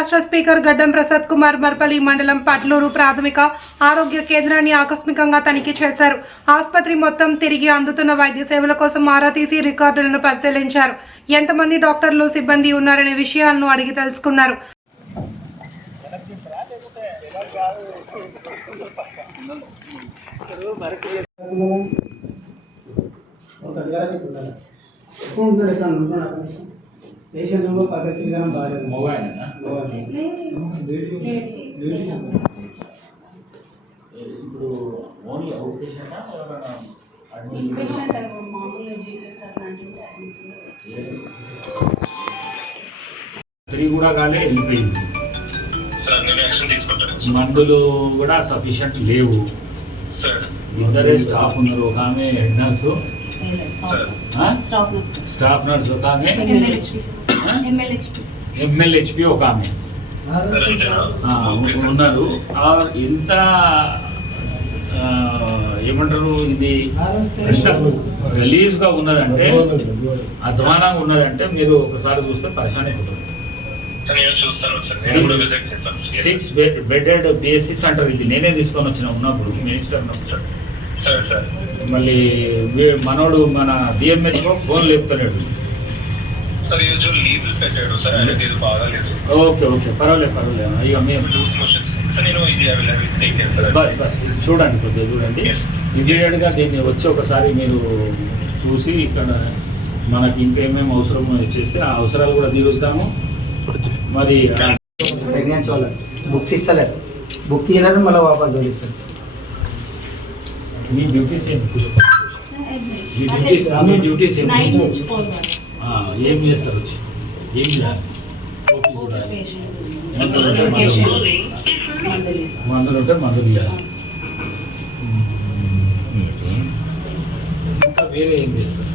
రాష్ట్ర స్పీకర్ గడ్డం ప్రసాద్ కుమార్ మర్పల్లి మండలం పట్లూరు ప్రాథమిక ఆరోగ్య కేంద్రాన్ని ఆకస్మికంగా తనిఖీ చేశారు. ఆసుపత్రి మొత్తం తిరిగి అందుతున్న వైద్య సేవల కోసం ఆరా తీసి రికార్డులను పరిశీలించారు. ఎంతమంది డాక్టర్లు సిబ్బంది ఉన్నారనే విషయాలను అడిగి తెలుసుకున్నారు. ఏమో పద్ధతి విధానం బాగాలేదు మొబైలేనా? ఇప్పుడు ఓన్లీ అవుట్ పేషెంటా కూడా కాలే వెళ్ళిపోయింది. మందులు కూడా సఫిషియంట్ లేవు. సార్. ఇద్దరే స్టాఫ్ ఉన్నారు ఒక ఆమె హెడ్ నర్స్. Staff nurse. ఒక ఆమె. ఎంఎల్హెచ్పి ఒక ఆమె. ఉన్నారు ఇంత ఏమంటారు ఇది? రిలీజ్గా ఉన్నదంటే అధ్వానంగా ఉన్నదంటే మీరు ఒకసారి చూస్తే పరిశాన్ అయిపోతుంది. Six bed bedded BSc centre ఇది. నేనే తీసుకొని వచ్చిన ఉన్నప్పుడు మినిస్టర్ సార్ సార్ సార్. మళ్ళీ మనోడు మన డిఎంహెచ్ ఫోన్ లేపుతలేడు. సార్ ఈరోజు లీవ్ పెట్టాడు. సార్ ఆయనకి ఇది బాగాలేదు. ఓకే ఓకే పర్వాలేదు పర్వాలేదు. ఇక మేము లూజ్ మోషన్స్ సార్ నేను ఇది I will take care sir bus బస్ ఇది చూడండి కొద్దిగా చూడండి. Yes. ఇమీడియట్గా Yes. దీన్ని వచ్చి ఒకసారి మీరు చూసి ఇక్కడ మనకి ఇంకేమేమి అవసరం చేస్తే ఆ అవసరాలు కూడా తీరుస్తాము. మరి ఆ, ప్రెగ్నెన్సీ వాళ్ళకి బుక్స్ ఇస్తలేరు బుక్ ఇవ్వలేరు మళ్ళీ వాపస్ తోలిస్తారు మీ డ్యూటీస్ ఏంటి? మీ డ్యూటీస్ మీ డ్యూటీస్ ఏంటి? ఏం చేస్తారు? వచ్చి ఏం చేయాలి. మందులు ఉంటే మందులు ఇవ్వాలి ఇంకా వేరే ఏం చేస్తారు?